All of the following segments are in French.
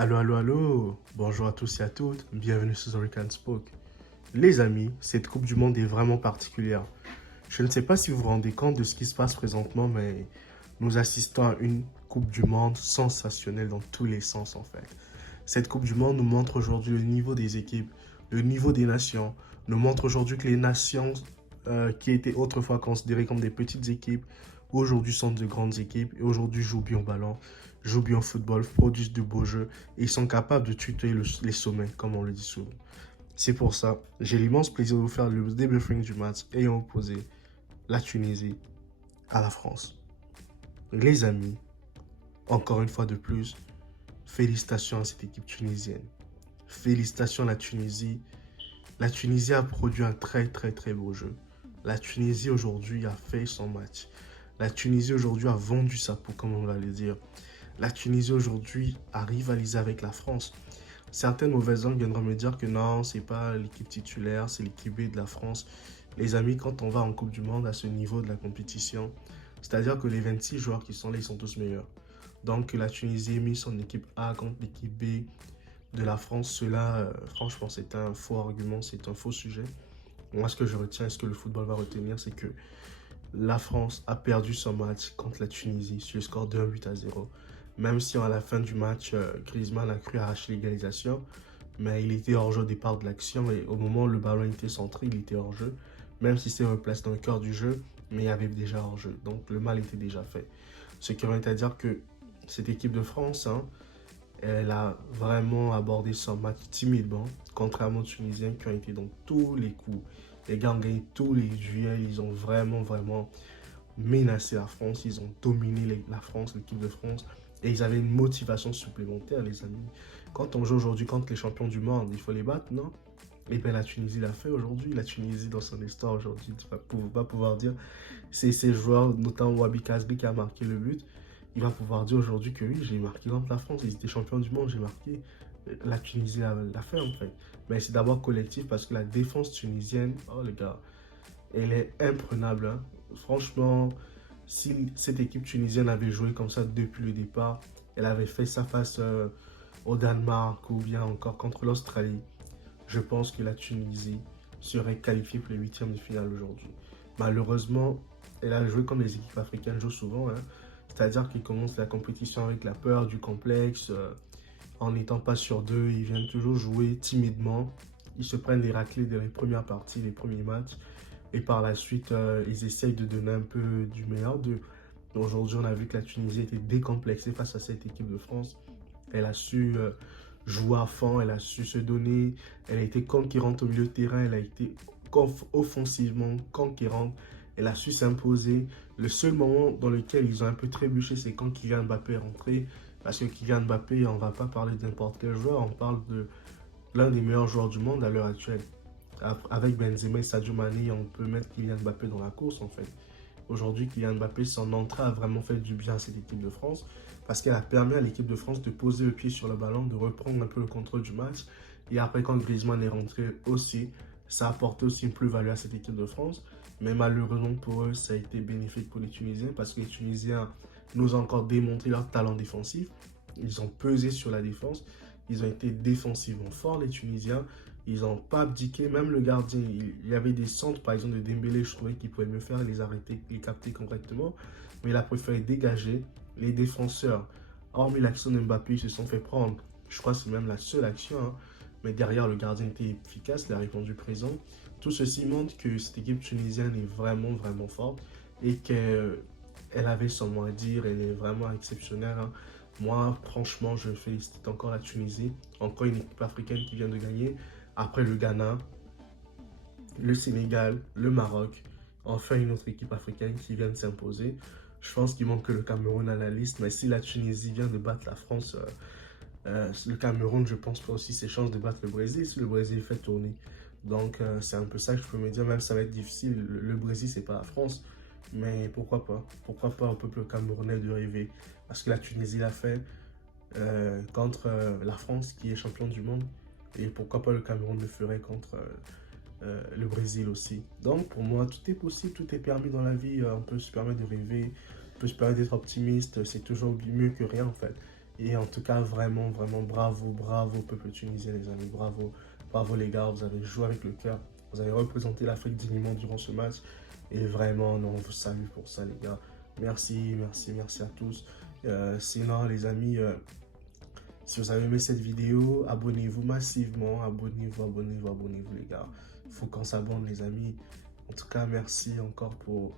Allô, allô, allô, bonjour à tous et à toutes, bienvenue sur The Rican Spoke. Les amis, cette Coupe du Monde est vraiment particulière. Je ne sais pas si vous vous rendez compte de ce qui se passe présentement, mais nous assistons à une Coupe du Monde sensationnelle dans tous les sens en fait. Cette Coupe du Monde nous montre aujourd'hui le niveau des équipes, le niveau des nations, nous montre aujourd'hui que les nations qui étaient autrefois considérées comme des petites équipes, aujourd'hui sont de grandes équipes et aujourd'hui jouent bien au ballon, jouent bien au football, produisent de beaux jeux et ils sont capables de tutoyer les sommets, comme on le dit souvent. C'est pour ça, j'ai l'immense plaisir de vous faire le débriefing du match ayant opposé la Tunisie à la France. Les amis, encore une fois de plus, félicitations à cette équipe tunisienne. Félicitations à la Tunisie. La Tunisie a produit un très beau jeu. La Tunisie aujourd'hui a fait son match. La Tunisie aujourd'hui a vendu sa peau, comme on va le dire. La Tunisie aujourd'hui a rivalisé avec la France. Certaines mauvaises langues viendront me dire que non, c'est pas l'équipe titulaire, c'est l'équipe B de la France. Les amis, quand on va en Coupe du Monde à ce niveau de la compétition, c'est-à-dire que les 26 joueurs qui sont là, ils sont tous meilleurs. Donc la Tunisie a mis son équipe A contre l'équipe B de la France. Cela, franchement, c'est un faux argument, c'est un faux sujet. Moi, ce que je retiens, ce que le football va retenir, c'est que la France a perdu son match contre la Tunisie sur le score de 1 but à 0. Même si à la fin du match, Griezmann a cru arracher l'égalisation, mais il était hors jeu au départ de l'action et au moment où le ballon était centré, il était hors jeu. Même si c'est replacé dans le cœur du jeu, mais il y avait déjà hors jeu. Donc le mal était déjà fait. Ce qui revient à dire que cette équipe de France, hein, elle a vraiment abordé son match timidement, contrairement aux Tunisiens qui ont été dans tous les coups. Les gars ont gagné tous les duels, ils ont vraiment menacé la France, ils ont dominé la France, l'équipe de France, et ils avaient une motivation supplémentaire, les amis. Quand on joue aujourd'hui contre les champions du monde, il faut les battre, non? Et bien la Tunisie l'a fait aujourd'hui, la Tunisie dans son histoire aujourd'hui, tu vas pas pouvoir dire, c'est ces joueurs, notamment Wabi Kazri qui a marqué le but, il va pouvoir dire aujourd'hui que oui, j'ai marqué contre la France, ils étaient champions du monde, j'ai marqué. La Tunisie l'a fait en fait. Mais c'est d'abord collectif parce que la défense tunisienne, oh les gars, elle est imprenable, hein. Franchement, si cette équipe tunisienne avait joué comme ça depuis le départ, elle avait fait ça face au Danemark ou bien encore contre l'Australie, je pense que la Tunisie serait qualifiée pour les huitièmes de finale aujourd'hui. Malheureusement, elle a joué comme les équipes africaines jouent souvent, hein. C'est-à-dire qu'ils commencent la compétition avec la peur, du complexe, en n'étant pas sur d'eux, ils viennent toujours jouer timidement. Ils se prennent les raclés de les premières parties, les premiers matchs. Et par la suite, ils essayent de donner un peu du meilleur d'eux. Aujourd'hui, on a vu que la Tunisie était décomplexée face à cette équipe de France. Elle a su jouer à fond, elle a su se donner. Elle a été conquérante au milieu de terrain, elle a été offensivement conquérante. Elle a su s'imposer. Le seul moment dans lequel ils ont un peu trébuché, c'est quand Kylian Mbappé est rentré. Parce que Kylian Mbappé, on ne va pas parler de n'importe quel joueur, on parle de l'un des meilleurs joueurs du monde à l'heure actuelle. Avec Benzema et Sadio Mane, on peut mettre Kylian Mbappé dans la course en fait. Aujourd'hui, Kylian Mbappé, son entrée a vraiment fait du bien à cette équipe de France parce qu'elle a permis à l'équipe de France de poser le pied sur le ballon, de reprendre un peu le contrôle du match. Et après, quand Griezmann est rentré aussi, ça a apporté aussi une plus-value à cette équipe de France. Mais malheureusement pour eux, ça a été bénéfique pour les Tunisiens parce que les Tunisiens nous ont encore démontré leur talent défensif. Ils ont pesé sur la défense. Ils ont été défensivement forts, les Tunisiens. Ils n'ont pas abdiqué. Même le gardien, il y avait des centres, par exemple, de Dembélé, je trouvais qu'il pouvait mieux faire, les arrêter, les capter correctement. Mais il a préféré dégager. Les défenseurs, hormis l'action de Mbappé, ils se sont fait prendre. Je crois que c'est même la seule action, hein. Mais derrière, le gardien était efficace, il a répondu présent. Tout ceci montre que cette équipe tunisienne est vraiment forte et qu'elle avait son mot à dire. Elle est vraiment exceptionnelle, hein. Moi, franchement, je félicite encore la Tunisie. Encore une équipe africaine qui vient de gagner. Après le Ghana, le Sénégal, le Maroc. Enfin, une autre équipe africaine qui vient de s'imposer. Je pense qu'il manque que le Cameroun à la liste. Mais si la Tunisie vient de battre la France, le Cameroun, je pense, pas aussi ses chances de battre le Brésil si le Brésil fait tourner. Donc, c'est un peu ça que je peux me dire. Même ça va être difficile. Le Brésil, c'est pas la France. Mais pourquoi pas? Pourquoi pas au peuple camerounais de rêver? Parce que la Tunisie l'a fait contre la France, qui est champion du monde. Et pourquoi pas le Cameroun le ferait contre le Brésil aussi. Donc, pour moi, tout est possible, tout est permis dans la vie. On peut se permettre de rêver, on peut se permettre d'être optimiste. C'est toujours mieux que rien, en fait. Et en tout cas, vraiment, vraiment, bravo, bravo, peuple tunisien, les amis. Bravo, bravo, les gars. Vous avez joué avec le cœur. Vous avez représenté l'Afrique dignement durant ce match. Et vraiment, non, on vous salue pour ça, les gars. Merci, merci, merci à tous. Sinon, les amis, si vous avez aimé cette vidéo, abonnez-vous massivement. Abonnez-vous, abonnez-vous, abonnez-vous, les gars. Il faut qu'on s'abonne, les amis. En tout cas, merci encore pour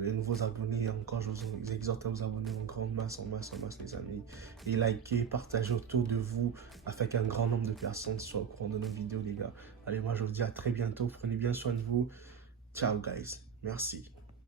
les nouveaux abonnés. Encore, je vous exhorte à vous abonner en grande masse, en masse, en masse, les amis. Et likez, partagez autour de vous afin qu'un grand nombre de personnes soient au courant de nos vidéos, les gars. Allez, moi, je vous dis à très bientôt. Prenez bien soin de vous. Ciao, guys. Merci.